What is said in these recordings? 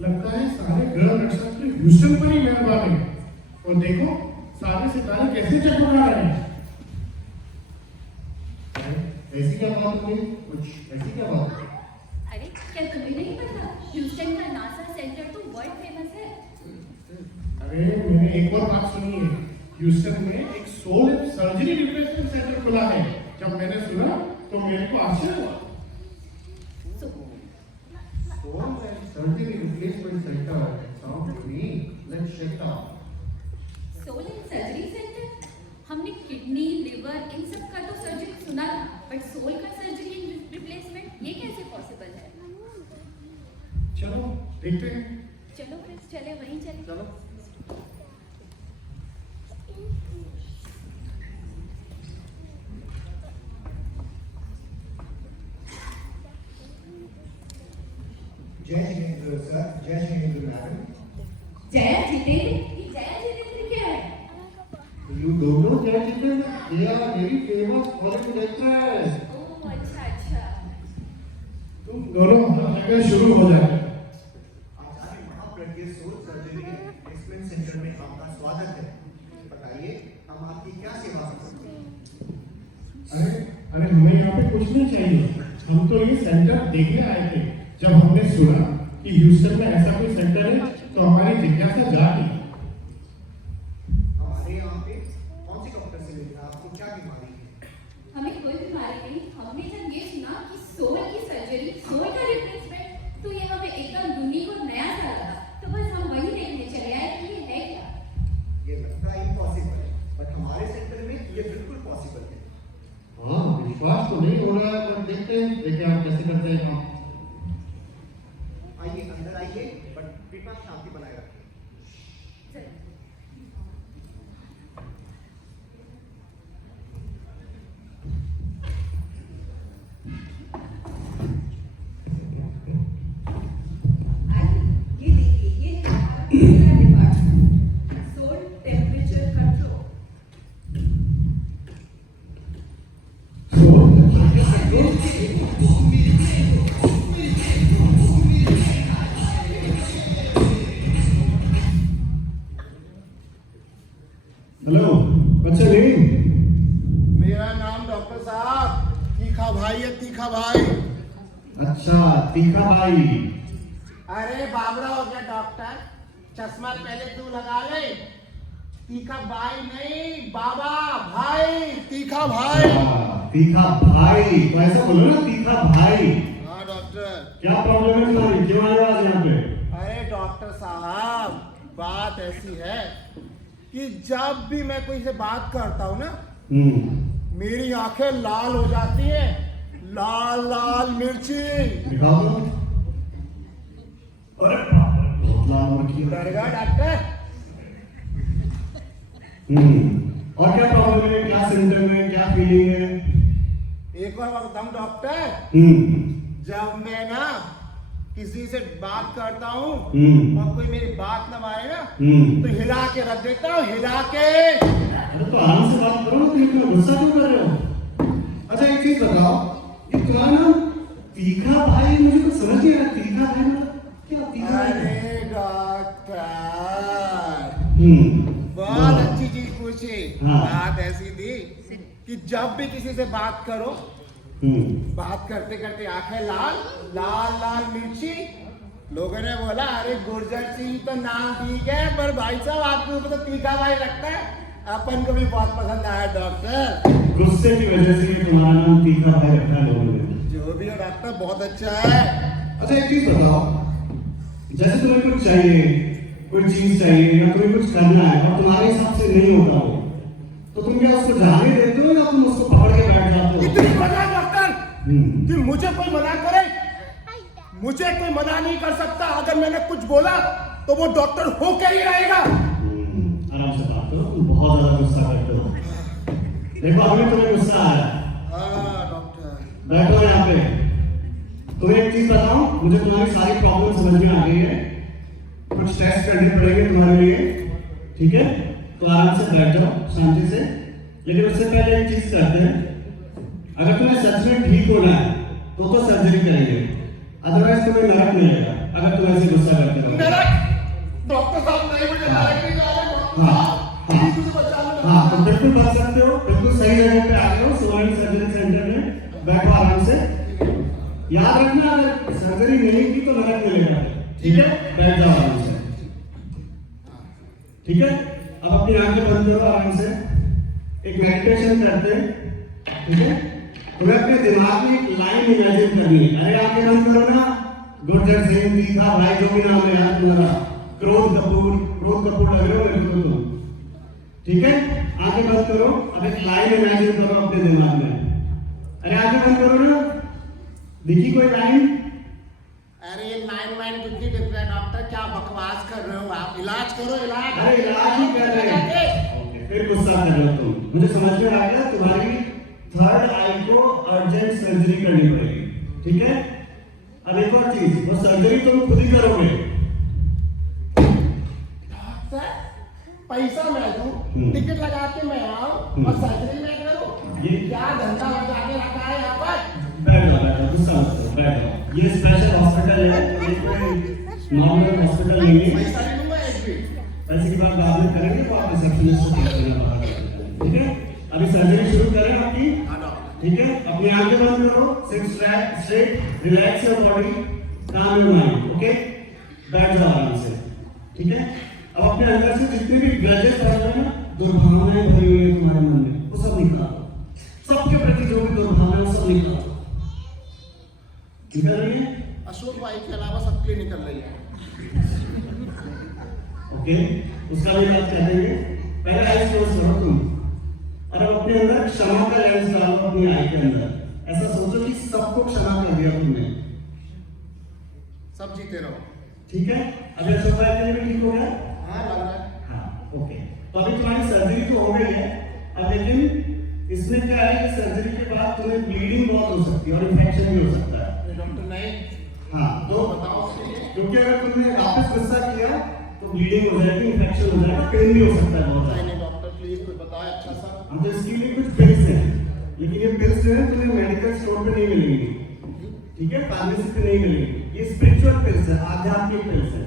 लगता है सारे ग्रह नक्षत्र ह्यूस्टन पर ही मेहरबान है। और देखो सारे सितारे कैसे चमका रहे हैं। ऐसी क्या बात हुई? कुछ ऐसी क्या बात? अरे क्या तुम्हें नहीं पता, ह्यूस्टन का नासा सेंटर तो वर्ल्ड फेमस है। अरे मैंने एक और बात सुनी है, ह्यूस्टन में एक सोल सर्जरी रिप्लेसमेंट सेंटर खुला है। जब मैंने सुना तो मेरे को आश्चर्य हुआ। Soul surgery replacement center sounds great. Let's check out. Soul and surgery centre? हमने किडनी, लिवर इन सब का तो सर्जरी सुना था, बट सोल का सर्जरी एंड रिप्लेसमेंट ये कैसे पॉसिबल है? चलो देखते हैं। चलो फिर चले, वहीं चले। चलो। जय जितेंद्र सर, जय जितेंद्र मैडम। जया जितेंद्र? ये जया जितेंद्र क्या है? You don't know Jay Jitendra? They are very famous Hollywood actress. ओह अच्छा। तुम दोनों जगह शुरू हो जाए। Acharya Mahapragya soul surgery replacement centre में आपका स्वागत है। बताइए हम आपकी क्या सेवा कर सकते हैं? अरे हमें यहाँ पे कुछ नहीं चाहिए। हम तो ये सेंटर देखने आए थे। जब हमने सुना कि ह्यूस्टन में ऐसा कोई सेंटर है तो हमारी जिज्ञासा जागी। हमारे यहाँ पे कौन से डॉक्टर से मिलना, आपको क्या बीमारी है? हमें कोई बीमारी नहीं, हमने जब ये सुना कि सोल की सर्जरी, सोल का रिप्लेसमेंट, तो ये हमें एकदम यूनिक और नया सा लगा, तो बस हम वही देखने चले आए कि ये है क्या। ये लगता है इम्पॉसिबल है, बट हमारे सेंटर में ये बिल्कुल पॉसिबल है। हाँ, विश्वास तो नहीं हो रहा है, पर देखते हैं देखिए आप कैसे करते हैं काम। आइए अंदर आइए, बट कृपया शांति बनाए रखें। चलो। ये देखिए, ये है हमारा दूसरा department, soul temperature control. Hello, अच्छा नहीं? मेरा नाम डॉक्टर साहब तीखा भाई है, तीखा भाई। अच्छा, तीखा भाई। अरे बाबरा हो गया डॉक्टर, चश्मा पहले तू लगा ले। तीखा भाई नहीं, बाबा भाई, तीखा भाई। तीखा भाई, तो ऐसा बोलो ना, तीखा भाई। हाँ डॉक्टर। क्या प्रॉब्लम है तुम्हारी? क्यों आए हो आज यहाँ पे? अरे डॉक्टर साहब बात ऐसी है कि जब भी मैं कोई से बात करता हूँ ना, मेरी आंखें लाल हो जाती है, लाल लाल मिर्ची। दिखाओ तो। अरे बाप रे, बहुत लाल मर्ची है। डर गया डॉक्टर? और क्या प्रॉब्लम है? क्या सिम्टम है? क्या फीलिंग है? एक बार बताऊं डॉक्टर, जब मैं ना किसी से बात करता हूँ और कोई मेरी बात न माने ना, तो हिला के रख देता हूँ, हिला के। अरे तो आराम से बात करो, तुम इतना गुस्सा क्यों कर रहे हो? अच्छा एक चीज बताओ, ये तुम्हारा नाम तीखा भाई, मुझे कुछ समझ नहीं आ रहा। तीखा भाई मतलब क्या? तीखा भाई? अरे डॉक्टर बहुत हाँ। अच्छी चीज पूछी। हाँ। बात ऐसी थी कि जब भी किसी से बात करो, बात करते करते आंखें लाल लाल लाल मिर्ची। लोगों ने बोला अरे गुर्जर सिंह तो नाम ठीक है, पर भाई साहब आपके ऊपर तो तीखा भाई लगता है। अपन को भी बहुत पसंद आया डॉक्टर। गुस्से की वजह से तुम्हारा नाम तीखा भाई रखा है लोगों ने। जो भी हो डॉक्टर बहुत अच्छा है। अच्छा एक चीज बताओ, जैसे तुम्हें कुछ चाहिए, कोई चीज चाहिए या तुम्हें कुछ करना है और तुम्हारे हिसाब से नहीं होता हो, तो तुम क्या उसको जाने देते हो या तुम उसको पकड़ के बैठ जाते हो? इतनी मना डॉक्टर कि मुझे कोई मना करे? मुझे कोई मना नहीं कर सकता। अगर मैंने कुछ बोला तो वो डॉक्टर हो के ही रहेगा। आराम से बात करो, तुम बहुत ज्यादा गुस्सा करते हो। देखो अभी तुम्हें गुस्सा आया। हाँ डॉक्टर। बैठो यहाँ पे। तुम्हें एक चीज बताऊं, मुझे तुम्हारी सारी प्रॉब्लम समझ में आ गई है। कुछ टेस्ट करने पड़ेंगे तुम्हारे लिए, ठीक है? तो आराम से बैठ जाओ शांति से। लेकिन उससे पहले एक चीज करते हैं, अगर तुम्हें सच में ठीक होना है तो सर्जरी करेंगे, अदरवाइज तुम्हें नरक मिलेगा। अगर तुम ऐसे गुस्सा करते हो। डॉक्टर साहब नहीं, मुझे नरक नहीं जाना डॉक्टर हाँ, साहब, प्लीज मुझे बचा लो। हाँ, तो बिल्कुल बच सकते हो, बिल्कुल सही जगह पे आ गए हो, सुवर्ण सर्जरी सेंटर में बैठो आराम से। याद रखना, अगर सर्जरी नहीं की तो नरक मिलेगा, ठीक है? बैठ जाओ आराम से, ठीक है? अब अपनी आंखें बंद करो आराम से, एक मेडिटेशन करते हैं, ठीक है? तुम्हें अपने दिमाग में एक लाइन इमेजिन करनी है। अरे आंखें बंद करो ना, गुरजर सिंह, तीखा भाई, जो भी नाम है यार तुम्हारा, क्रोध कपूर लग रहे हो मेरे को तुम, ठीक है? आंखें बंद करो, अब एक लाइन इमेजिन करो अपने दिमाग में। अरे आंखें बंद करो ना, दिखी कोई लाइन? अरे लाइन कितनी डिफरेंट, डॉक्टर क्या बकवास कर रहे हो आप? इलाज करो, इलाज। अरे इलाज ही कर रहे हैं। ओके, फिर गुस्सा कर रहे हो तुम। मुझे समझ में आ गया, तुम्हारी थर्ड आई को अर्जेंट सर्जरी करनी पड़ेगी, ठीक है? अब एक और चीज, वो सर्जरी तुम खुद ही करोगे। सर, पैसा मैं दूं, टिकट लगा के मैं आऊं और सर्जरी मैं करूं? ये क्या धंधा लगा के रखा है यहाँ पर? बैठ जाओ, गुस्सा मत करो, बैठ जाओ। ये स्पेशल हॉस्पिटल है, नॉर्मल हॉस्पिटल नहीं है। पैसा नहीं दूंगा एक भी। पैसे की बात बाद में करेंगे, तो आप रिसेप्शनिस्ट को पूछ लेना बाहर, ठीक है? अभी सर्जरी शुरू करें आपकी, ठीक है? अपनी आंखें बंद करो, seat straight, relax your body, काम योर माइंड, ओके? बैठ जाओ आराम से, ठीक है? अब अपने अंदर से जितने भी ग्रजेस पड़ रहे हैं ना, दुर्भावनाएं भरी हुई है तुम्हारे मन में, वो सब निकालो। सबके प्रति जो भी दुर्भावनाएं वो सब निकालो। निकल रही है? अशोक भाई के अलावा सबके लिए निकल रही है। ओके, उसका भी बात कह देंगे। पहले आइस क्लोज करो तुम, और अब अपने अंदर क्षमा का लेंस डालो अपनी आई के अंदर। ऐसा सोचो कि सबको क्षमा कर दिया तुमने, सब जीते रहो, ठीक है? अभी अशोक भाई के लिए भी ठीक हो गया? हाँ लग रहा है। हाँ, ओके। तो अभी तुम्हारी सर्जरी तो हो गई है, अब लेकिन इसमें क्या है कि सर्जरी के बाद तुम्हें ब्लीडिंग बहुत हो सकती है और इन्फेक्शन भी हो सकता है। डॉक्टर नहीं, हाँ, तो बताओ उसके लिए। क्योंकि अगर तुमने वापस गुस्सा किया तो ब्लीडिंग हो जाएगी, इन्फेक्शन हो जाएगा, पेन भी हो सकता है बहुत नहीं ज्यादा। नहीं डॉक्टर प्लीज कोई बताए अच्छा सा। हाँ, तो इसके लिए कुछ पिल्स हैं, लेकिन ये पिल्स जो है तुम्हें मेडिकल स्टोर पे नहीं मिलेंगी, ठीक है? फार्मेसी पे नहीं मिलेंगी। ये स्पिरिचुअल पिल्स है, आध्यात्मिक पिल्स है,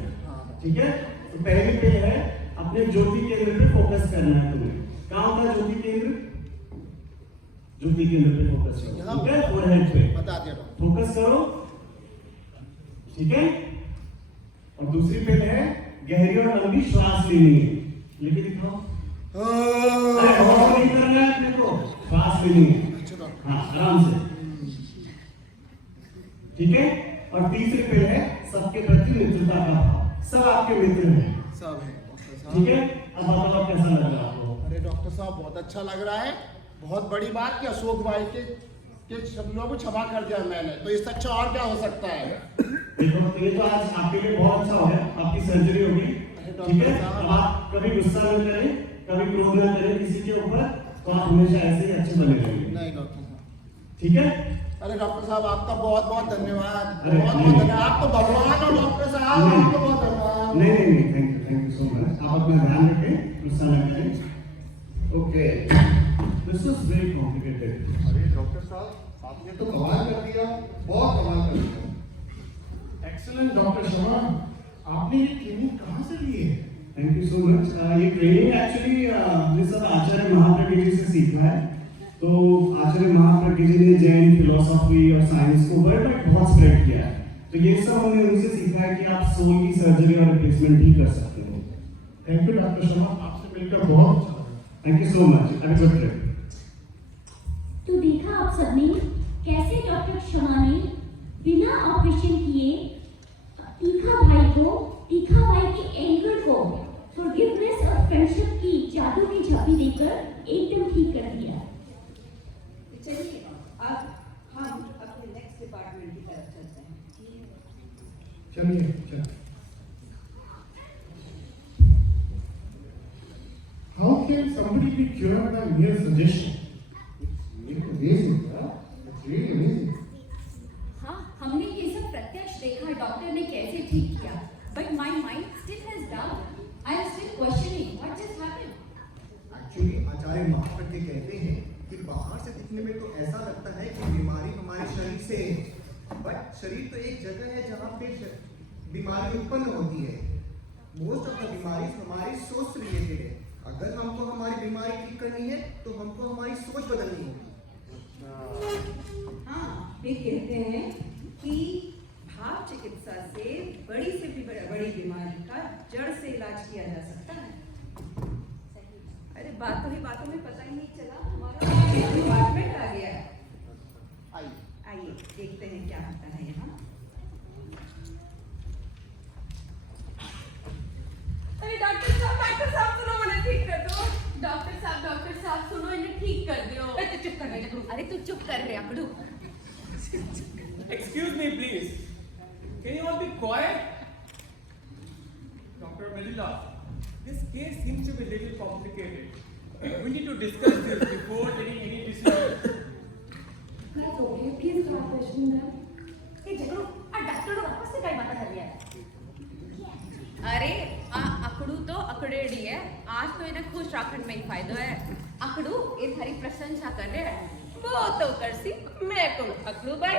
ठीक है? तो पहली पिल है, अपने ज्योति केंद्र पे फोकस करना है तुम्हें। कहाँ होता है ज्योति केंद्र? ज्योति केंद्र पे फोकस करो, ठीक है? फोरहेड पे बता दिया डॉक्टर। फोकस करो, ठीक है? और दूसरी पिल है, गहरी और लंबी श्वास लेनी है। लेके दिखाओ। अरे बहुत नहीं करना है अपने को, श्वास लेनी है। हाँ, आराम से, ठीक है? और तीसरी पिल है, सबके प्रति मित्रता का भाव। सब आपके मित्र हैं, सब है डॉक्टर साहब, ठीक है? अब बताओ कैसा लग रहा है आपको? अरे डॉक्टर साहब बहुत अच्छा लग रहा है। बहुत बड़ी बात कि अशोक भाई के शब्दों को क्षमा कर दिया मैंने, तो इससे अच्छा और क्या हो सकता है? देखो, ये तो आज आपके लिए बहुत अच्छा हो गया, आपकी सर्जरी होगी, ठीक है? अब आप कभी गुस्सा न करें, कभी क्रोध न करें किसी के ऊपर, तो आप हमेशा ऐसे ही अच्छे बने रहेंगे, नहीं डॉक्टर साहब। ठीक है? अरे डॉक्टर साहब आपका बहुत बहुत धन्यवाद, अरे, बहुत बहुत धन्यवाद। आप तो भगवान हो डॉक्टर साहब, नहीं। आपको बहुत धन्यवाद। नहीं, थैंक यू सो मच। आप अपना ध्यान रखें, गुस्सा न करें। Okay, this is very complicated. अरे डॉक्टर साहब, आपने तो कमाल कर दिया, बहुत कमाल कर दिया। एक्सीलेंट डॉक्टर शर्मा, आपने ये ट्रेनिंग कहाँ से ली है? Thank you so much. ये ट्रेनिंग एक्चुअली हमने सब आचार्य महाप्रज्ञ जी से सीखा है। तो आचार्य महाप्रज्ञ जी ने जैन फिलोसॉफी और साइंस को वर्ल्ड में बहुत स्प्रेड किया है। तो ये सब हमने उनसे सीखा है कि आप सोल की सर्जरी और रिप्लेसमेंट भी कर सकते हो। थैंक यू डॉक्टर शर्मा, आपसे मिलकर बहुत अच्छा लगा। Thank you so much, have a good trip. तो देखा आप सबने कैसे डॉक्टर शर्मा ने बिना ऑपरेशन किए तीखा भाई के एंगर को फॉरगिवनेस और फ्रेंडशिप की जादू की झप्पी देकर एकदम ठीक कर दिया। चलिए अब हम अपने नेक्स्ट डिपार्टमेंट की तरफ चलते हैं। चलिए। How can somebody be cured by mere suggestion? It's amazing, huh? It's really amazing. हाँ, हमने ये सब प्रत्यक्ष देखा डॉक्टर ने कैसे ठीक किया, but my mind still has doubt. I am still questioning what just happened. Actually Acharya Mahapragya कहते हैं कि बाहर से दिखने में तो ऐसा लगता है कि बीमारी हमारे शरीर से है, बट शरीर तो एक जगह है जहाँ पे बीमारी उत्पन्न होती है। मोस्ट ऑफ द बीमारी हमारी सोच से रिलेटेड है। अगर हमको हमारी बीमारी ठीक करनी है तो हमको हमारी सोच बदलनी होगी। हाँ, वे कहते हैं कि भाव चिकित्सा से बड़ी से भी बड़ी बीमारी का जड़ से इलाज किया जा सकता है। अरे बातों ही बातों में पता ही नहीं चला हमारा डिपार्टमेंट आ गया है। आइए देखते हैं क्या होता है यहाँ। अरे डॉक्टर साहब सुनो, मुझे ठीक कर दो। डॉक्टर साहब सुनो, इन्हें ठीक कर दो। तू चुप कर रहे अकड़ू। अरे तू चुप कर रहे अकड़ू। Excuse me, please. Can you all be quiet? Dr. Medula, this case seems to be a little complicated. We need to discuss this before taking any decision. Please start questioning them. ये झगड़ो doctor लोग आपस में कई बातें कर रही है। अरे अकड़ू तो अकड़ेड़ी है। आज तो इन्हें खुश राखण में ही फायदा है। अकड़ू ये थारी प्रशंसा कर रहे हैं। वो तो करसी मैं कौन अकड़ू भाई,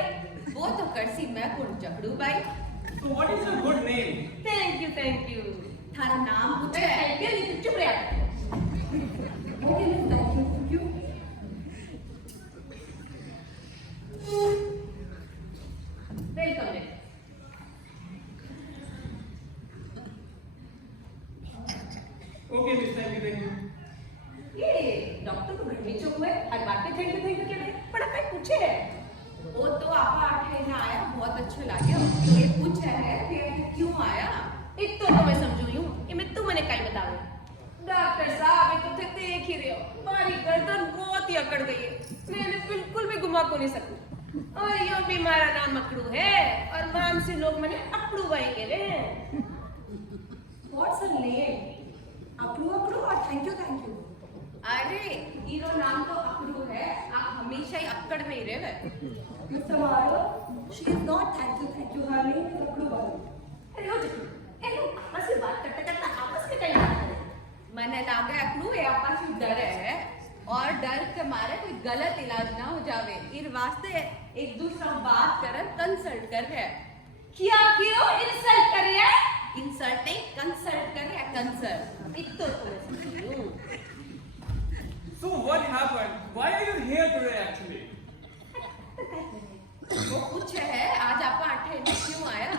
वो तो करसी मैं कौन जकड़ू भाई। So what is your good name? Thank you. थारा नाम पूछे है। थैंक यू, नहीं चुप रहे। Okay, Miss, thank you. Welcome. Okay, Miss, thank you. ये डॉक्टर को घर में चुप हुए, हर बात पे थैंक यू क्या है? बड़ा कहीं पूछे है। वो तो आपा आठे ना आया, बहुत अच्छा लगे। तो ये पूछा है कि क्यों आया। एक तो मैं समझू यूं, ये मैं तू मैंने कहीं बताऊं। डॉक्टर साहब, ये तो थे देख ही रहे हो, मारी गर्दन बहुत ही अकड़ गई है। मैंने बिल्कुल भी घुमा को नहीं सकूं। और यो भी हमारा नाम अकड़ू है और नाम से लोग मैंने अकड़ू भाई के रहे हैं। What's her name? अकड़ू और थैंक यू। अरे हीरो नाम तो अकड़ू है, आप हमेशा ही अक्कड़ में ही रहे। Mr. Madhav, she is not thank you. Her name is अकड़ू बाबू। अरे हो चुकी, ए लोग आपस में बात करते आपस में कहीं बात करें। मैंने लागे अकड़ू ये आपस में डर है और डर के मारे कोई गलत इलाज ना हो जावे। इस वास्ते एक दूसरा बात करन कंसल्ट कर रहे हैं। क्या क्यों इंसल्ट कर रही है? इंसल्ट नहीं, कंसल्ट कर रहे हैं, कंसल्ट। एक तो मैं समझू। So what happened? Why are you here today actually? वो पूछे है आज आपा आठे में क्यों आया।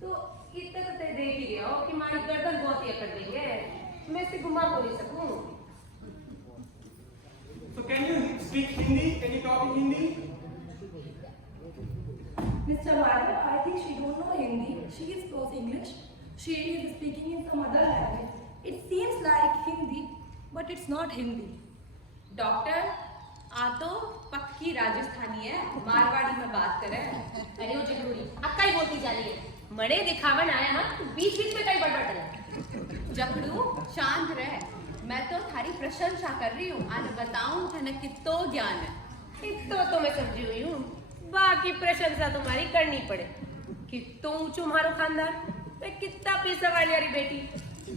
तो इतना तो तय देख ही रहे हो कि हमारी गर्दन बहुत ही अकड़ गई है। मैं इसे घुमा को नहीं सकूं। So can you speak Hindi? Can you talk in Hindi? Mr. Madhav, I think she don't know Hindi. She spoke English. She is speaking in some other language. It seems like Hindi, but it's not Hindi. Doctor आ तो पक्की राजस्थानी है, मारवाड़ी में बात करे। अरे वो जरूरी अक्का ही बोलती जा रही है। मड़े दिखावन आया हम, तू बीच बीच में कहीं बड़बड़ करे। जकड़ू शांत रह, मैं तो थारी प्रशंसा कर रही हूँ। आज बताऊं तने कितो ज्ञान है। इतो तो मैं समझी हुई हूँ, बाकी प्रशंसा तुम्हारी करनी पड़े। कितो ऊंचो मारो खानदान, मैं कितना पैसा वाली यारी बेटी,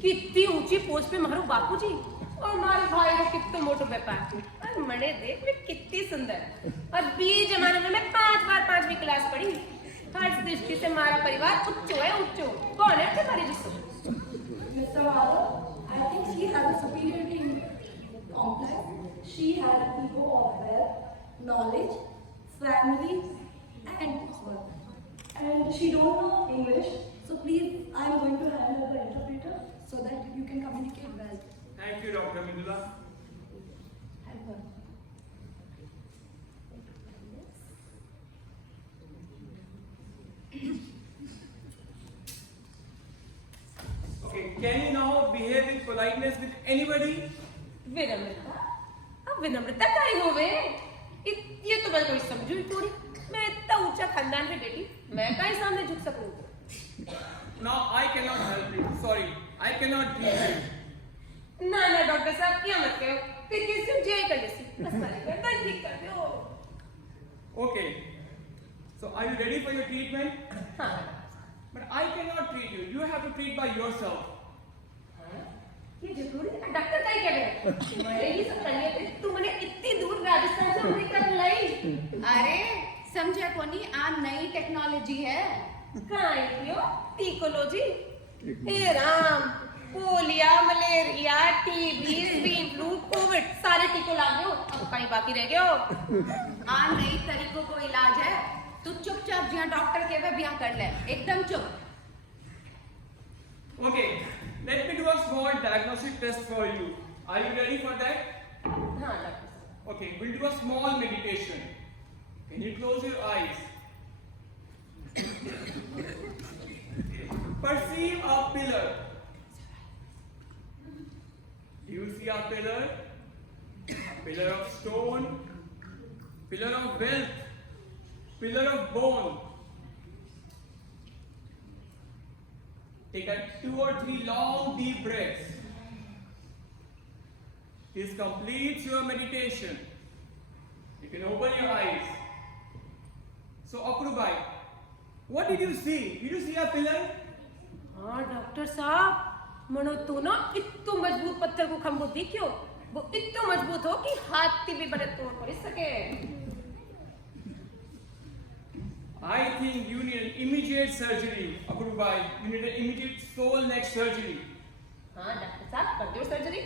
कितनी ऊंची पोस्ट पे मारो बापूजी और मारो भाई को कितना मोटो व्यापार। और मड़े देख मैं कितनी सुंदर। और बीच जमाने में मैं 5 बार 5वीं क्लास पढ़ी। हर दृष्टि से हमारा परिवार उच्चो है, उच्चो। कौन है तुम्हारी जिसको? Mr. Madhav, I think she has a superiority complex. She has an ego of wealth, knowledge, family, and work. And she don't know English, so please, I am going to hand her the interpreter so that you can communicate well. Thank you, Dr. Medula. Help her. Okay, can you now behave with politeness with anybody? विनम्रता? अब विनम्रता का ही होवे। ये तो मैं कोई समझू ही पूरी। मैं इतना ऊंचा खानदान में बेटी, मैं कहीं सामने झुक सकूं? Now I cannot help you. Sorry, I cannot treat you. ना डॉक्टर साहब क्या मत कहो, फिर किसी जे कर लेसी, बस मारी गर्दन ठीक कर दो। Okay. So are you ready for your treatment? हाँ। But I cannot treat you. You have to treat by yourself. ये जरूरी डॉक्टर का ही कह रहे मैं ही सब करने थे, तू मैंने इतनी दूर राजस्थान से उन्हें कर लाई। अरे समझे कोनी आ नई टेक्नोलॉजी है। काहे पियो टीकोलॉजी हे Ram polio malaria TB swine flu Covid सारे टीको लाग गयो अब कहीं बाकी रह गयो। आ नई तरीकों को इलाज है। तू चुपचाप जिया डॉक्टर के वे ब्याह कर ले एकदम चुप। Okay, let me do a small diagnostic test for you. Are you ready for that? हाँ doctor Okay, we'll do a small meditation. Can you close your eyes? Perceive a pillar. Do you see a pillar? A pillar of stone, pillar of wealth, pillar of bone. Take a 2 or 3 long deep breaths. This completes your meditation. You can open your eyes. So Akru bhai, what did you see? Did you see a pillar? हाँ doctor साहब मनो तो ना इतना मजबूत पत्थर को खंबो दिखियो वो इतना मजबूत हो कि हाथी भी बड़े तोड़ पड़ सके। I think you need an immediate surgery, Akru bhai. You need an immediate soul neck surgery. हाँ डॉक्टर साहब कर दो surgery.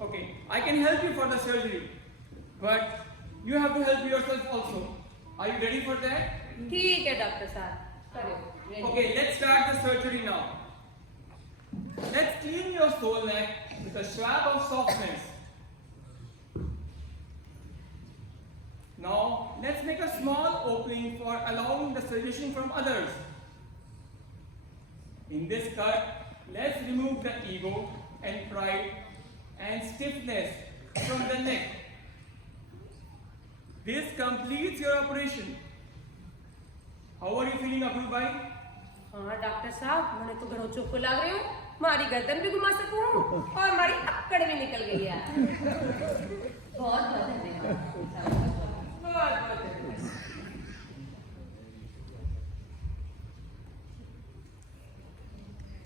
Okay, I can help you for the surgery, but you have to help yourself also. Are you ready for that? ठीक है doctor साहब करो। Okay, let's start the surgery now. Let's clean your soul neck with a swab of softness. Now, let's make a small opening for allowing the suggestion from others. In this cut, let's remove the ego and pride and stiffness from the neck. This completes your operation. How are you feeling, Akru bhai? हाँ doctor साहब मैंने तो घरों चौको लग रही हूँ मारी गर्दन भी घुमा सकूँ और हमारी अक्कड़ भी निकल गई है। बहुत बहुत धन्यवाद। बहुत बहुत धन्यवाद।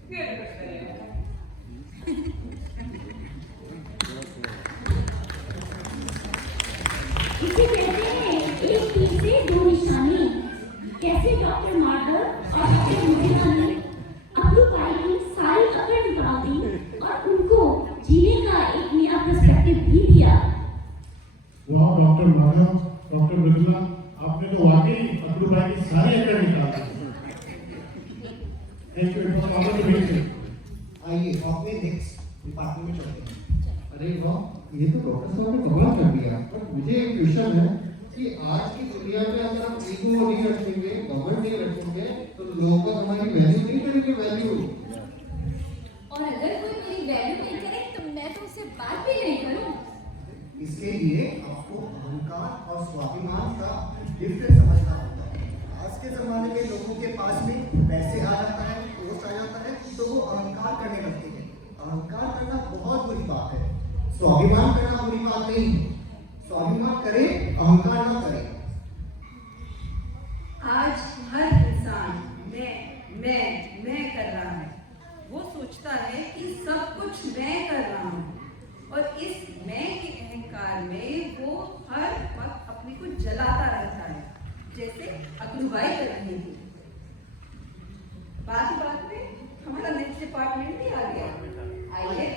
फिर कुछ करिएगा। इसे कहते हैं एक तीर से दो निशाने। कैसे डॉक्टर मार्डर और डॉक्टर मुजिला ने अक्रू भाई की सारी अकड़ निकाल दी और उनको जीने का एक नया पर्सपेक्टिव भी दिया। वाह डॉक्टर माधव, डॉक्टर मृदुला, आपने तो वाकई अक्रू भाई की सारी अकड़ निकाल दी। Thank you, it was honour to meet you. आइए अपने नेक्स्ट डिपार्टमेंट में चलते हैं। अरे वाह, ये तो डॉक्टर साहब ने कमाल कर दिया। पर मुझे एक क्वेश्चन है कि आज की दुनिया में अगर हम ईगो नहीं रखेंगे, घमंड नहीं रखेंगे, तो लोग हमारी वैल्यू नहीं करेंगे। वैल्यू और अगर कोई मेरी वैल्यू नहीं करे तो मैं तो उससे बात भी नहीं करूं। इसके लिए आपको अहंकार और स्वाभिमान का डिफरेंस समझना होता है। आज के जमाने में लोगों के पास में पैसे आ जाता है, पोस्ट आ जाता है, तो वो अहंकार करने लगते हैं। अहंकार करना बहुत बुरी बात है, स्वाभिमान करना बुरी बात नहीं। स्वाभिमान करे, अहंकार ना करे। आज हर इंसान मैं कर रहा है। वो सोचता है कि सब कुछ मैं कर रहा हूँ और इस मैं के अहंकार में वो हर वक्त अपने को जलाता रहता है, जैसे अक्रू भाई कर रही थी। बात में हमारा नेक्स्ट डिपार्टमेंट भी आ गया। आइए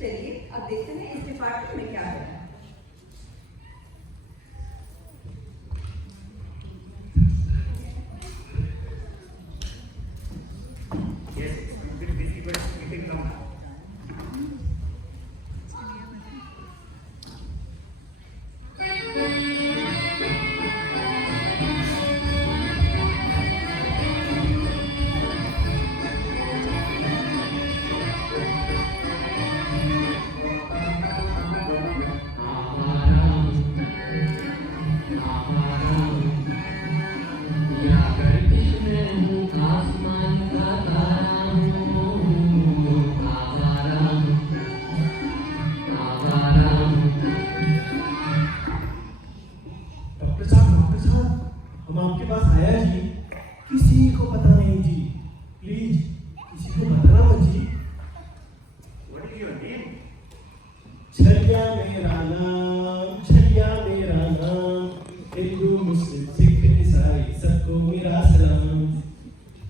चलिए अब देखते हैं इस डिपार्टमेंट में क्या हो रहा है।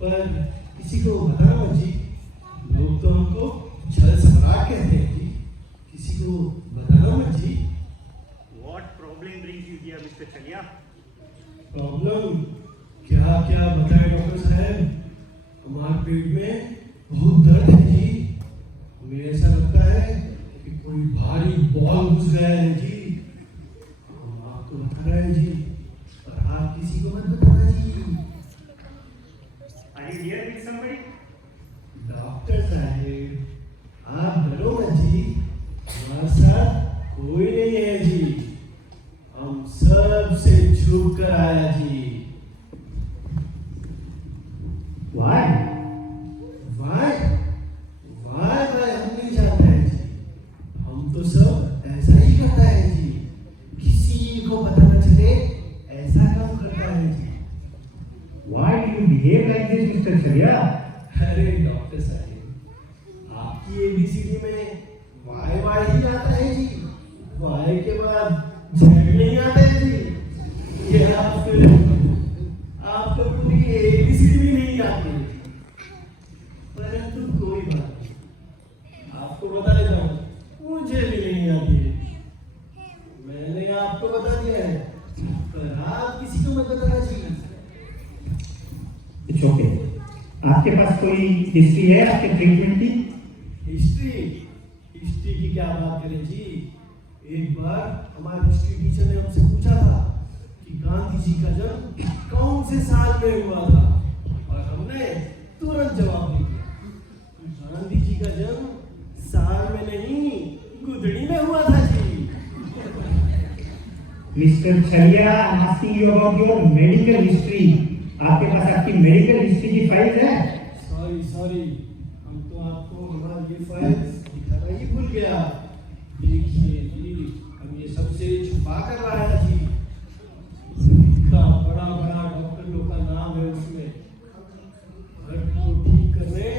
पर किसी को बताना मत जी, लोग तो हमको छल सम्राट कहते हैं जी, किसी को बताना मत जी। What problem brings you here, Mr. Chalia? Problem क्या क्या बताएं डॉक्टर साहब, हमारे पेट में बहुत दर्द है जी, हमें ऐसा लगता है कि कोई भारी बॉल घुस गया है जी। हम आपको बता रहे हैं जी, पर आप किसी को मत बताना जी। Are you here with somebody? Doctor साहब आप डरो मत जी, हमारे साथ कोई नहीं है जी, हम सबसे छुप कर आया जी। Why? वाई वाई वाई हम नहीं जानते हैं जी, हम तो सब ऐसा ही करता है जी, किसी को पता न चले ऐसा काम करता है जी। Why do you behave like this, Mr. Chalia? अरे डॉक्टर साहब आपकी एबीसीडी में वाई वाई ही आता है जी, वाई के बाद जेड नहीं आता है जी, ये आप फिर आपको पूरी एबीसीडी भी नहीं आती है जी। परंतु कोई बात नहीं, आपको बता देता हूँ, मुझे भी नहीं आती है, मैंने आपको बता दिया है, पर आप किसी को मत बताना चाहिए। It's okay. आपके पास कोई हिस्ट्री है आपके ट्रीटमेंट की? हिस्ट्री हिस्ट्री की क्या बात करें जी, एक बार हमारे हिस्ट्री टीचर ने हमसे पूछा था कि गांधी जी का जन्म कौन से साल में हुआ था, और हमने तुरंत जवाब दे दिया, गांधी जी का जन्म साल में नहीं गुदड़ी में हुआ था जी। Mr. Chalia, I'm asking you about your medical history. आपके पास आपकी मेडिकल हिस्ट्री की फाइल है? सॉरी सॉरी, हम तो आपको हमारी ये फाइल दिखाना ही भूल गया। देखिए जी, हम ये सबसे छुपा कर लाया जी, इतना बड़ा बड़ा डॉक्टर लोग का नाम है उसमें, हर को ठीक करने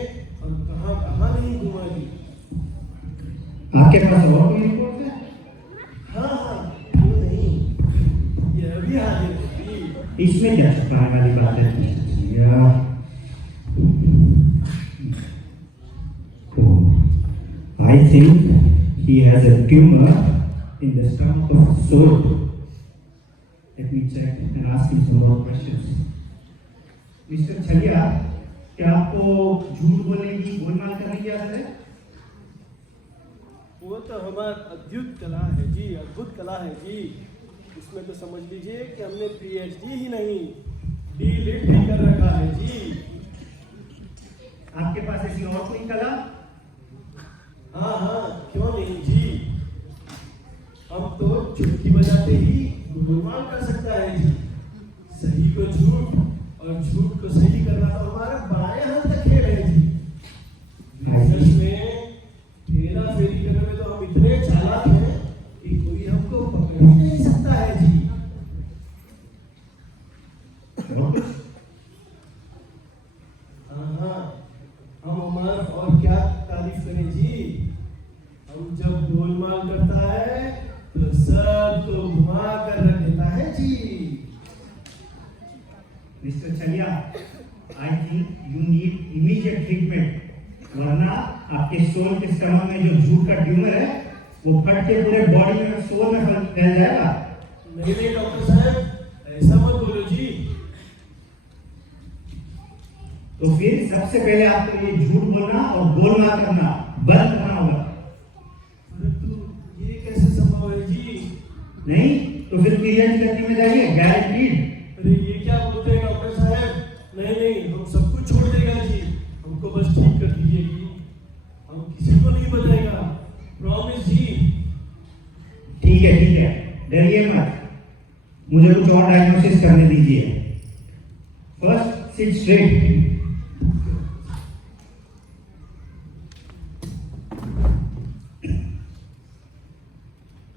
हम कहाँ कहाँ नहीं घुमा जी। आपके पास और कोई रिपोर्ट है? हाँ हाँ क्यों नहीं, ये अभी हाजिर है जी। इसमें क्या छुपाने वाली बात है? या I think he has a tumor in the stomach of his soul. Let me check and ask him some more questions. Mr. Chalia, क्या आपको झूठ बोलने की गोलमाल करने की आदत है? वो तो हमारा अद्भुत कला है जी, अद्भुत कला है जी, इसमें तो समझ लीजिए कि हमने PhD ही नहीं D.Litt भी कर रखा है जी। आपके पास ऐसी और कोई कला? हाँ हाँ क्यों नहीं जी, हम तो चुटकी बजाते ही गोलमाल कर सकता है जी, सही को झूठ और झूठ को सही करना तो हमारा बाएं हाथ का खेल है जी। बिजनेस में हेरा फेरी करने में तो हम इतने चालाक हैं कि कोई हमको पकड़ ही नहीं सकता है जी। हाँ हम हमारा और क्या तारीफ करें जी, हम जब गोलमाल करता है तो सब तो घुमा कर रख देता है जी। Mr. Chalia, I think you need immediate treatment. वरना आपके सोल के स्टमक में जो झूठ का ट्यूमर है वो फट के पूरे बॉडी में सोल में फैल जाएगा। नहीं नहीं डॉक्टर साहब ऐसा मत बोलो जी। तो फिर सबसे पहले आपको ये झूठ बोलना और गोलमाल करना बंद करना होगा। परंतु ये कैसे संभव है जी? नहीं तो फिर पीरियड गति में जाइए, गारंटीड। अरे ये क्या बोलते हैं डॉक्टर साहब, नहीं नहीं हम सब कुछ छोड़ देगा जी, हमको बस ठीक कर दीजिए जी, हम किसी को नहीं बताएगा, प्रॉमिस जी। ठीक है डरिए मत, मुझे कुछ और डायग्नोसिस करने दीजिए। First seat straight.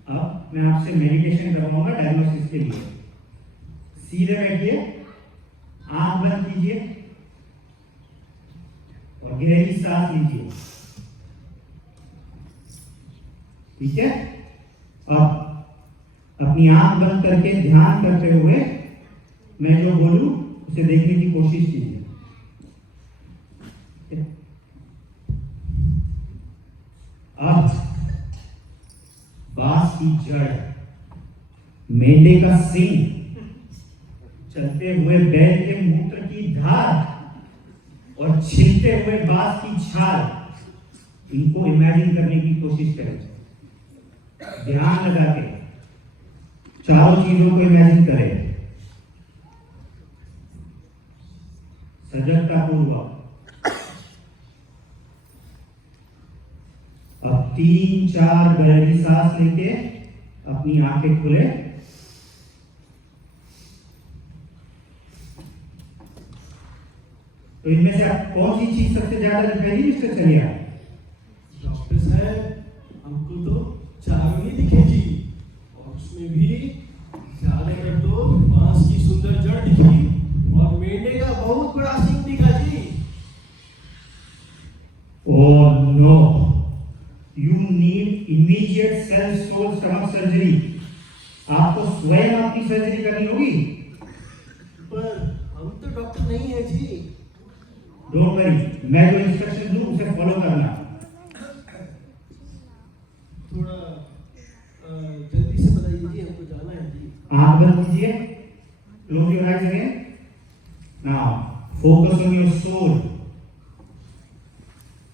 अब मैं आपसे मेडिटेशन करवाऊंगा डायग्नोसिस के लिए। सीधे बैठिए, आंख बंद कीजिए और गहरी सांस लीजिए। ठीक है, अब अपनी आंख बंद करके ध्यान करते हुए मैं जो बोलूं उसे देखने की कोशिश कीजिए। की जड़, मेंढे का सींग, चलते हुए बैल के मूत्र की धार और छिलते हुए बांस की छाल, इनको इमेजिन करने की कोशिश करें। ध्यान लगा के चारों चीजों को इमेजिन करें, सजगता पूर्वक। अब 3-4 गहरी सांस लेके अपनी आंखें खोले। तो इनमें से आप कौन सी चीज सबसे ज्यादा दिख रही है मिस्टर चलिया? डॉक्टर साहब, हमको तो चारों ही दिखे जी, और उसमें भी ज्यादातर तो बांस की सुंदर जड़ दिखी और मेंढे का बहुत बड़ा सींग दिखा जी। Oh no, you need immediate self soul stomach surgery. आपको स्वयं अपनी सर्जरी करनी होगी। पर हम तो डॉक्टर नहीं है जी। डोंट वरी, मैं जो इंस्ट्रक्शन दूं उसे फॉलो करना। थोड़ा जल्दी से बताइए जी, हमको जाना है जी। आंख बंद कीजिए, close your eyes again. Now focus on your soul.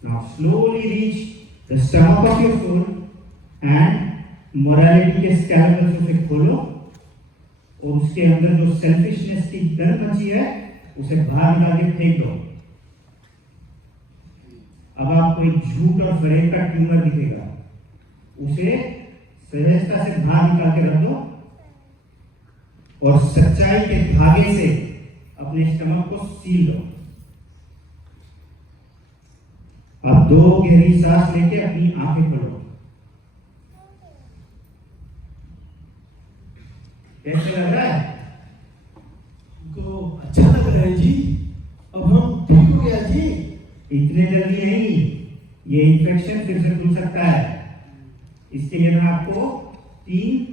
Now slowly reach the stomach of your soul and morality के स्कैलेपल्स उसे खोलो और उसके अंदर जो सेल्फिशनेस की गन बची है उसे बाहर निकाल के फेंक दो। अब आपको एक झूठ और फरेब का ट्यूमर दिखेगा, उसे सहजता से बाहर निकाल के रख दो और सच्चाई के धागे से अपने स्टमक को सील दो। अब 2 गहरी सांस लेके अपनी आंखें खोलो। कैसे लग रहा है? हमको अच्छा लग रहा है जी। अब हम ठीक हो गया जी। इतने जल्दी नहीं, ये इन्फेक्शन फिर से खुल सकता है। इसके लिए मैं आपको 3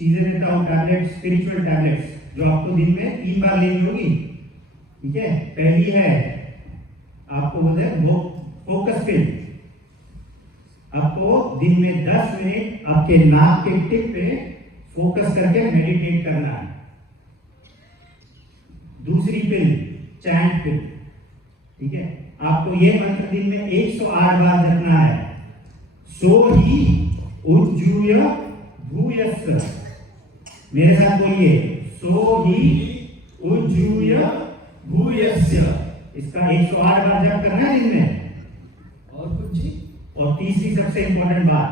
चीजें देता हूँ, टैबलेट, स्पिरिचुअल टैबलेट्स, जो आपको दिन में 3 बार लेनी होगी। ठीक है? पहली है आपको बोलते हैं वो फोकस पिल। आपको दिन में 10 मिनट आपके नाक के टिप पे फोकस करके मेडिटेट करना है। दूसरी पिल चैंट पिल। ठीक है? आपको ये मंत्र दिन में 108 बार जपना है। सो ही उज्जूय भूयस्स। मेरे साथ बोलिए, सो ही उज्जूय भूयस्स। इसका 108 बार जप करना है दिन में। और कुछ जी? और तीसरी सबसे इंपॉर्टेंट बात,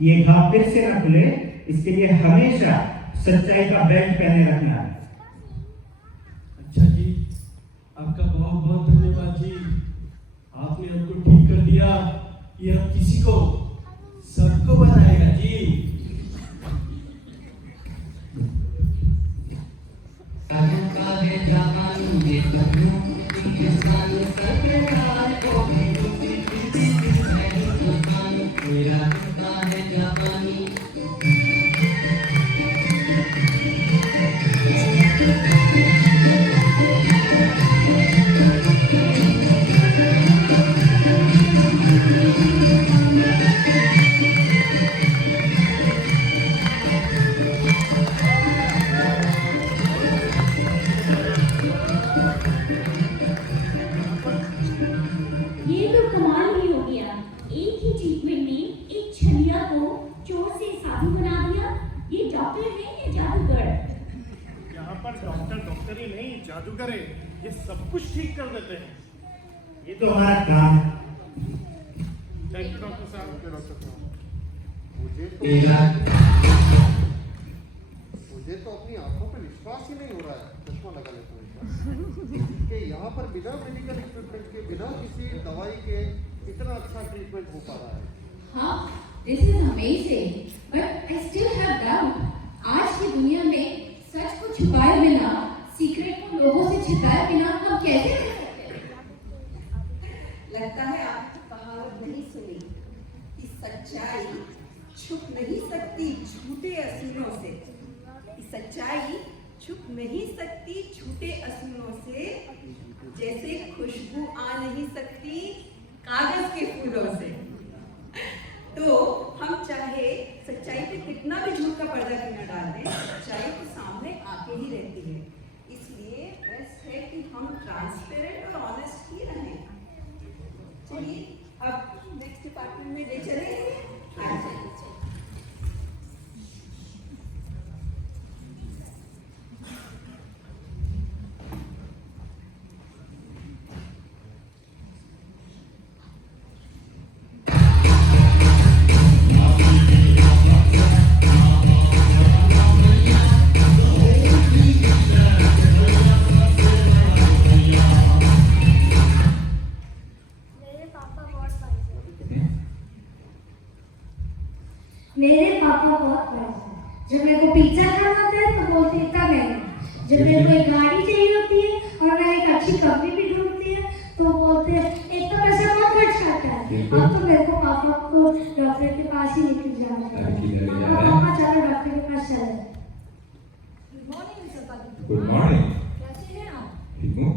ये घाव फिर से ना खुले, इसके लिए हमेशा सच्चाई का बेल्ट पहने रखना है। अच्छा जी, आपका बहुत बहुत धन्यवाद जी। आपने हमको ठीक कर दिया। ये हम किसी को, सबको बताएगा जी। ये तो कमाल ही हो गया। एक ही ट्रीटमेंट में एक छलिया को चोर से साधु बना दिया। ये डॉक्टर है या जादूगर? यहाँ पर डॉक्टर ही नहीं, जादूगर है। ये सब कुछ ठीक कर देते हैं। ये तो हमारा काम है। थैंक यू डॉक्टर साहब। मुझे तो अपनी आंखों पर विश्वास ही नहीं हो रहा है। चश्मा लगा लेता हूँ कि यहाँ पर बिना मेडिकल इक्विपमेंट के, बिना किसी दवाई के इतना अच्छा ट्रीटमेंट हो पा रहा है। हाँ, this is amazing, but I still have doubt. आज की दुनिया में सच को छुपाए बिना, सीक्रेट को लोगों से छिपाए बिना हम कैसे रह सकते हैं? लगता है आपकी कहावत नहीं सुनी कि सच्चाई छुप नहीं सकती झूठे असूलों से। सच्चाई छुप नहीं सकती झूठे असूलों से, जैसे खुशबू आ नहीं सकती कागज के फूलों से। तो हम चाहे सच्चाई पे कितना मुझे चले अच्छा मेरे पापा बहुत पैसे जब मेरे को पिज्जा खाना होता है तो बोलते इतना महंगा जब मेरे को एक गाड़ी चाहिए होती है और मैं एक अच्छी कंपनी भी ढूंढती है तो बोलते हैं एक तो पैसा बहुत खर्च करता है अब तो मेरे को पापा को डॉक्टर के पास ही लेकर जाना है पापा चलो डॉक्टर के पास चले good morning mister Patil. Good morning. कैसे हैं आप? ठीक हूँ।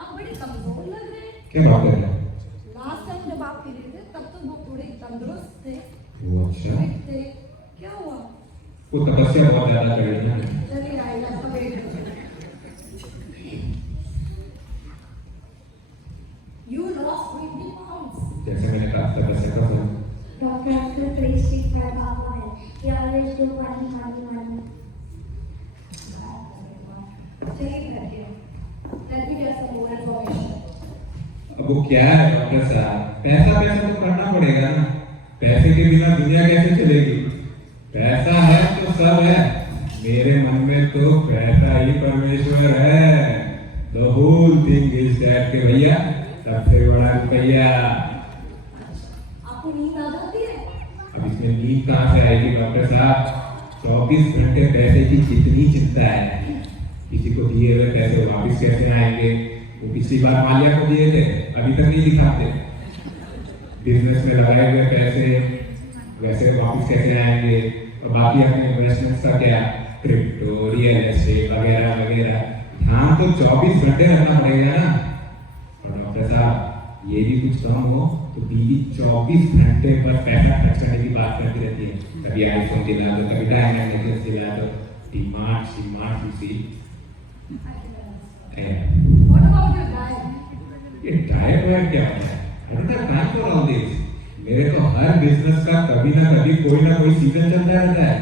आप बड़े कमजोर लग रहे हैं। क्या बात कर रहे हैं? लास्ट टाइम जब आप मिले थे तब तो वो थोड़े तंदुरुस्त थे। वो अच्छा। फिट थे। क्या हुआ? वो तपस्या बहुत ज्यादा कर रही है। चलिए आइए आपका वेट करते हैं। You lost 20 pounds. जैसे मैंने कहा तपस्या कर रहा हूँ। Doctor uncle please take my पापा है he always do money चलिए बैठिए। Let me get some more information. अब वो क्या है डॉक्टर साहब, पैसा पैसा तो करना पड़ेगा ना, पैसे के बिना दुनिया कैसे चलेगी? पैसा है तो सब है, मेरे मन में तो पैसा ही परमेश्वर है। The whole thing is that के भैया सबसे बड़ा रुपया। आपको नींद आ जाती है? अब इसमें नींद कहाँ से आएगी डॉक्टर साहब? 24 घंटे पैसे की कितनी चिंता है, किसी को दिए हुए पैसे वापस कैसे आएंगे? वो पिछली बार मालिया को दिए थे, अभी तक नहीं दिखाते। बिजनेस में लगाए हुए पैसे वैसे वापस कैसे आएंगे? और बाकी अपने इन्वेस्टमेंट्स का क्या, क्रिप्टो, रियल एस्टेट वगैरह वगैरह, ध्यान तो 24 घंटे रखना पड़ेगा ना। और डॉक्टर साहब ये भी कुछ कम हो तो बीवी 24 घंटे पर पैसा खर्च करने की बात करती रहती है, कभी आईफोन दिला दो, कभी डायमंड नेकलेस दिला दो, demand you see. What about your diet? ये डाइट वाइट क्या होता है? I don't have time for all this. मेरे तो हर बिजनेस का कभी ना कभी कोई ना कोई सीजन चलता रहता है।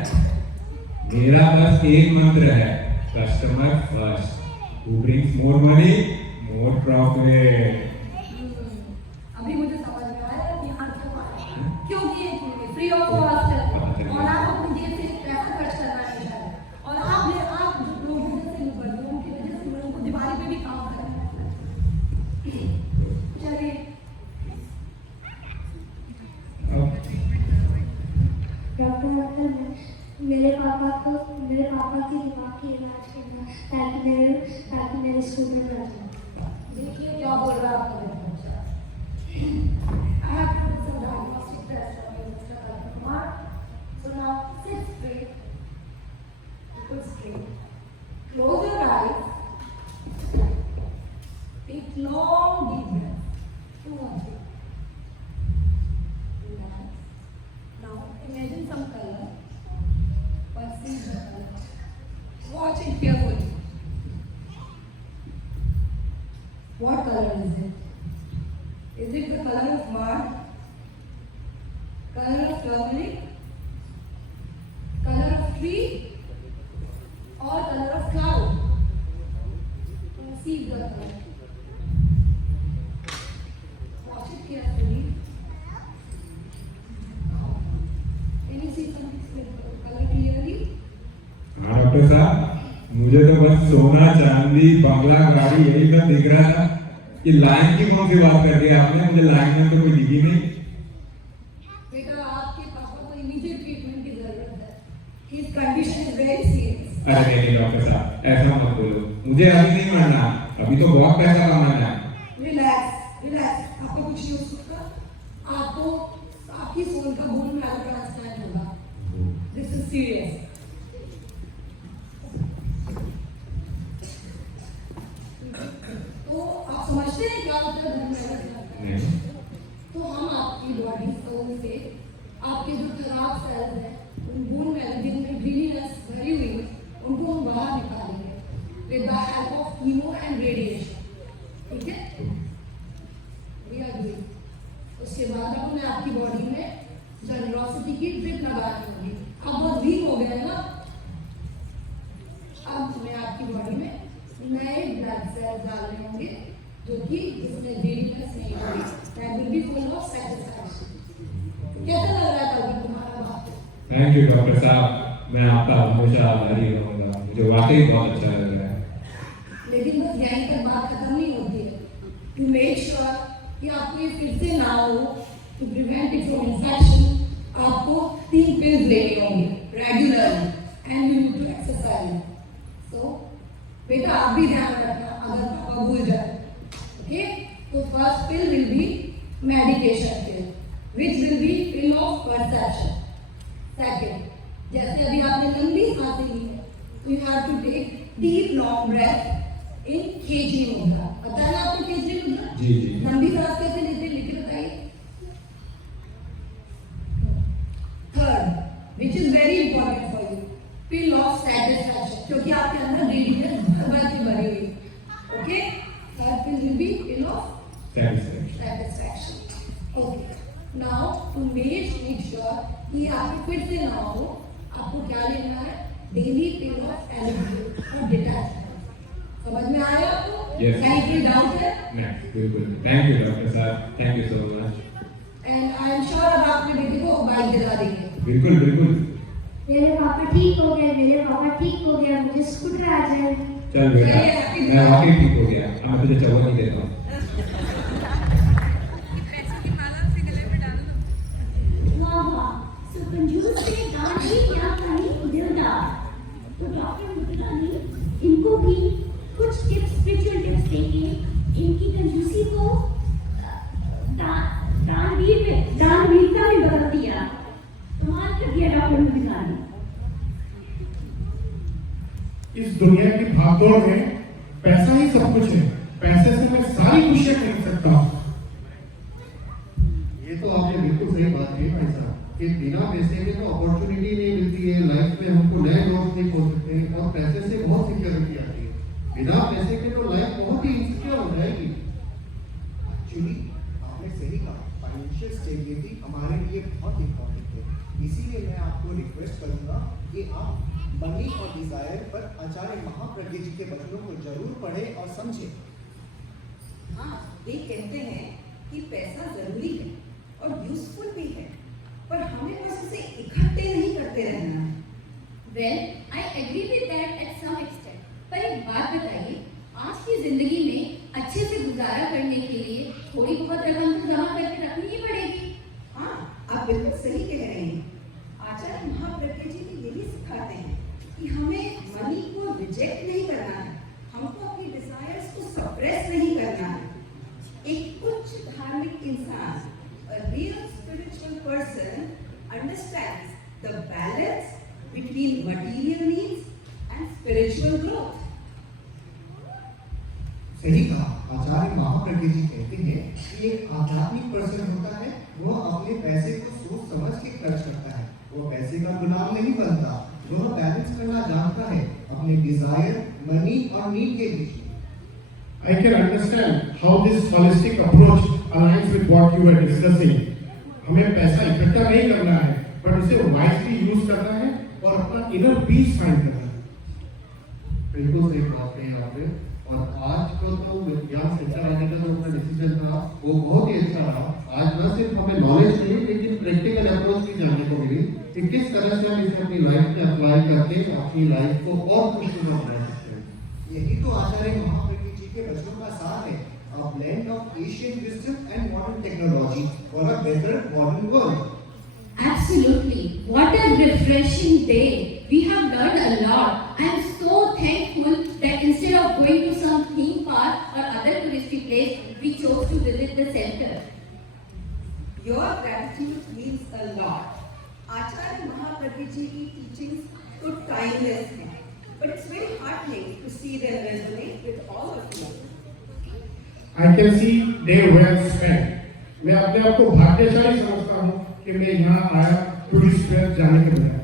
मेरा बस एक मंत्र है, customer first, who brings more money, more profit. अभी मुझे समझ में आया कि यहाँ क्योंकि ये फ्री ऑफ कॉस्ट है और आप अपनी जेब से पैसा खर्च करना नहीं चाहते और आप लोगों से बदलूं की वजह से लोगों को दिवाली पे भी काम करना है। चलिए डॉक्टर अंकल मेरे पापा की दिमाग की इलाज करना ताकि मेरे स्कूल में बैठ जाए। देखिए क्या बोल रहा है आपका बच्चा। I have to do some diagnostic tests on you, Mr. Kumar. So now sit straight, look straight, close your eyes, take long deep breaths. Two more breaths. Relax. Now imagine some color. Perceive the color. Watch it carefully. What color is it? Is it the color of mud? Color of turmeric? Color of tree? Or color of cloud? Perceive the color. Watch it carefully. Can you see some color clearly? हाँ doctor साहब, मुझे तो बस सोना चांदी बंगला गाड़ी यही सब दिख रहा था। ये लाइन की कौन सी बात कर दी आपने? मुझे लाइन में तो कोई दिखी नहीं। बेटा आपके पापा को इमीडिएट ट्रीटमेंट की जरूरत है। His condition is very serious. अरे नहीं डॉक्टर साहब, ऐसा मत बोलो, मुझे अभी नहीं मरना, अभी तो बहुत पैसा कमाना है। रिलैक्स रिलैक्स, आपको कुछ नहीं हो सकता। आपको आपकी सोल का बोन मैरो ट्रांसप्लांट होगा। This is serious. तो आप समझते हैं क्या होता है बोन मैरो ट्रांसप्लांट? तो हम आपकी बॉडी सोल से आपके जो खराब सेल्स हैं उन बोन मैरो जिनमें ग्रीनीनेस भरी हुई है उनको हम बाहर निकालेंगे with the help of chemo and radiation. ठीक है? We are doing. उसके बाद अब मैं आपकी बॉडी जो कि जिसमें greediness नहीं होगी, that will be full of satisfaction. कैसा लग रहा था अभी तुम्हारा बात? थैंक यू डॉक्टर साहब, मैं आपका हमेशा आभारी रहूंगा, मुझे वाकई बहुत अच्छा लग रहा है। लेकिन बस यहीं तक बात खत्म नहीं होती है। To make sure कि आपको ये फिर से ना हो, to prevent it from infection, आपको 3 pills लेने होंगे regularly and you need to exercise. So बेटा आप भी ध्यान रखना अगर पापा भूल जाए, okay? तो first pill will be medication pill, which will be pill of perception. Second, जैसे अभी आपने लंबी सांसें ली है, तो you have to take deep long breath in KG मुद्रा। पता है ना आपको केजी मुद्रा? जी जी। लंबी सांस कैसे लेते हैं, लिख के बताइए। Third, which is very important for you, pill of satisfaction, क्योंकि आपके अंदर greediness भर के भरी हुई है। Okay? Third pill will be pill of satisfaction. Okay. Now to make sure कि आपको फिर से ना हो, आपको क्या लेना है? Daily pill of allergy और detachment. समझ में आया आपको? Yes. Any doubt है? नहीं, बिल्कुल। थैंक यू डॉक्टर साहब, thank you so much. And I am sure अब आप अपने बेटे को बाइक दिला देंगे। बिल्कुल बिल्कुल। मेरे पापा ठीक हो गए, मेरे पापा ठीक हो गया, मुझे स्कूटर आ जाए। चल बेटा, मैं वाकई ठीक हो गया, अब मैं तुझे चवन्नी देता हूँ। वाह वाह, सो कंजूस से दान ही क्या कहीं दिलदार। तो डॉक्टर मित्रा ने इनको भी कुछ टिप्स, स्पिरिचुअल टिप्स देके इनकी कंजूसी को दानवीरता में बदल दिया। कमाल कर दिया डॉक्टर मित्रा ने। इस दुनिया की भागदौड़ में पैसा ही सब कुछ है, पैसे से मैं सारी खुशियां खरीद सकता हूँ। ये तो आपने बिल्कुल सही बात कही भाई साहब कि बिना पैसे के तो अपॉर्चुनिटी नहीं मिलती है, लाइफ में हमको नए दोस्त नहीं खोल सकते हैं और पैसे से बहुत सिक्योरिटी आती है। बिना पैसे के तो लाइफ बहुत ही इनसिक्योर हो जाएगी। एक्चुअली आपने सही कहा, फाइनेंशियल स्टेबिलिटी हमारे लिए बहुत इंपॉर्टेंट है। इसीलिए मैं आपको रिक्वेस्ट करूंगा कि आप मनी और डिजायर पर आचार्य महाप्रज्ञ जी के वचनों को जरूर पढ़ें और समझें। हाँ, वे कहते हैं कि पैसा जरूरी है और यूजफुल भी है, पर हमें बस उसे इकट्ठे नहीं करते रहना है। Well, I agree with that at some extent. पर एक बात बताइए, आज की जिंदगी में अच्छे से गुजारा करने के लिए थोड़ी बहुत रकम तो जमा करके रखनी ही पड़ेगी। हाँ, आप बिल्कुल सही कह रहे हैं। आचार्य महाप्रज्ञ जी यही सिखाते हैं कि हमें मनी को रिजेक्ट नहीं करना है, हमको अपनी डिजायर्स को सप्रेस नहीं करना है। एक उच्च धार्मिक इंसान, a real spiritual person, understands the balance between material needs and spiritual growth. सही कहा, आचार्य महाप्रज्ञ जी कहते हैं कि एक आध्यात्मिक पर्सन होता है, वो अपने पैसे को सोच समझ के खर्च करता है, वो पैसे का गुलाम नहीं बनता, वो बैलेंस करना जानता है अपने डिजायर, मनी और नीड के बीच में। I can understand how this holistic approach aligns with what you were discussing. हमें पैसा इकट्ठा नहीं करना है, पर उसे वाइजली यूज करना है और अपना इनर पीस फाइंड करना है। बिल्कुल सही बात कही आपने। और आज का तो यहाँ सेंटर आने का जो अपना डिसीजन था वो बहुत ही अच्छा रहा। आज न सिर्फ हमें नॉलेज मिली लेकिन प्रैक्टिकल अप्रोच भी जानने को मिली कि किस तरह से हम इसे अपनी लाइफ में अप्लाई करके अपनी लाइफ को और खुशनुमा बना सकते हैं। यही तो आचार्य महाप्रज्ञ जी के वचनों का सार है, a blend of ancient wisdom and modern technology for a better modern world. Absolutely. What a refreshing day. We have learned a lot. I am so thankful that instead of going to some theme park or other touristy place, we chose to visit the center. Your gratitude means a lot. Acharya Mahaprabhu ji की teachings तो timeless हैं, but it's very heartening to see them resonate with all of you. I can see they were spent. मैं अपने आप को भाग्यशाली समझता हूँ कि मैं यहाँ आया टूरिस्ट प्लेस जाने के बजाय।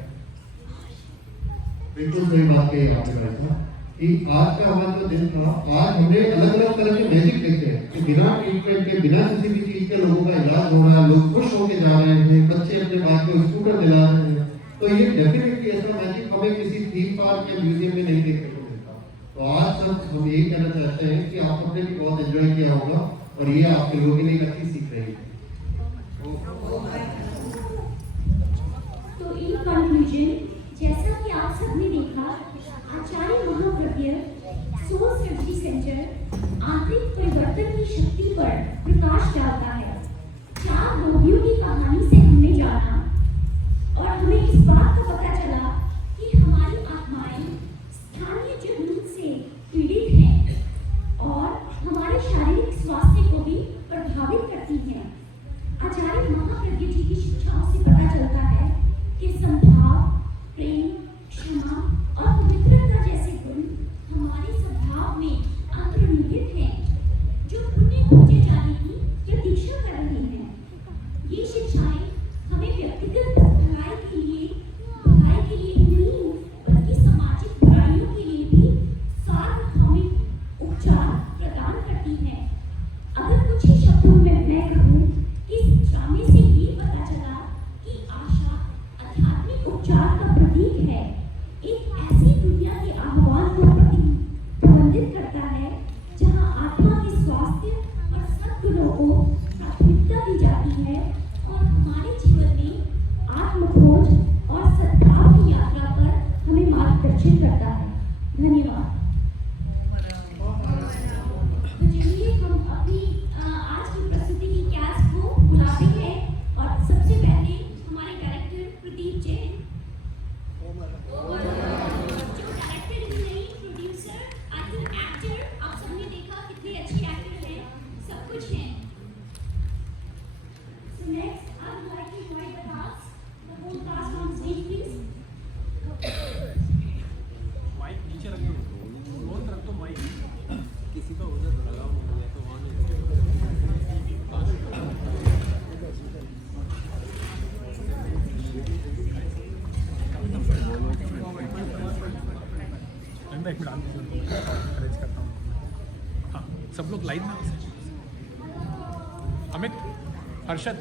बिल्कुल सही बात कही आपने भाई साहब कि आज का हमारा जो दिन था, आज हमने अलग अलग तरह के मैजिक देखे हैं कि बिना ट्रीटमेंट के, बिना किसी भी चीज के लोगों का इलाज हो रहा है, लोग खुश होके जा रहे हैं, बच्चे अपने बाप को स्कूटर दिला रहे हैं। तो ये डेफिनेटली ऐसा मैजिक हमें किसी थीम पार्क या म्यूजियम में नहीं देखने को मिलता। तो तो आज हम यही कहना चाहते हैं कि आपने भी बहुत एंजॉय किया होगा और ये आपके लोगों के लिए एक अच्छी सीख रही है। तो इन कंक्लूजन, जैसा कि आप सबने देखा, आचार्य महाप्रज्ञ सोल सर्जरी सेंटर आंतरिक परिवर्तन की शक्ति पर प्रकाश डालता है। 4 रोगियों की कहानी से हमने जाना और हमें इस बात का पता चला कि हमारी आत्माएं स्थानीय जुनून से पीड़ित हैं और हमारे शारीरिक स्वास्थ्य को भी प्रभावित करती हैं। आचार्य महाप्रज्ञ जी की शिक्षाओं से पता चलता है कि संभाव, प्रेम, क्षमा और पवित्रता जैसे गुण हमारे स्वभाव में अंतर्निहित हैं, जो पुण्य खोजे जाने की प्रतीक्षा कर रही हैं। ये शिक्षाएं हमें व्यक्तिगत भलाई के लिए ही नहीं, बल्कि सामाजिक बुराइयों के लिए भी सार्वभौमिक उपचार प्रदान करती हैं। अगर कुछ ही शब्दों में मैं कहूँ कि शिक्षा में से ये पता चला कि आशा आध्यात्मिक उपचार का प्रतीक है, एक ऐसी दुनिया के आह्वान को प्रतिबंधित करता है जहाँ आत्मा के स्वास्थ्य और सद्गुणों को प्राथमिकता दी जाती है और हमारे जीवन में आत्मखोज और सद्भाव की यात्रा पर हमें मार्गदर्शन करता है। धन्यवाद। तो चलिए हम अपनी आज की प्रस्तुति की कैस्ट को बुलाते हैं और सबसे पहले हमारे डायरेक्टर प्रदीप जैन, जो डायरेक्टर ही नहीं, प्रोड्यूसर, एक्टर, आप सबने देखा कितने अच्छे एक्टर हैं, सब कुछ हैं। So next, I would like to invite the cast, the whole cast on stage, please. Mic नीचे रख दो, रोल रख दो माइक, किसी का उधर लगाओ नहीं तो वहाँ नहीं। एक मिनट अरेंज करता हूँ। हाँ, सब लोग लाइन में वैसे। अमित, हर्षद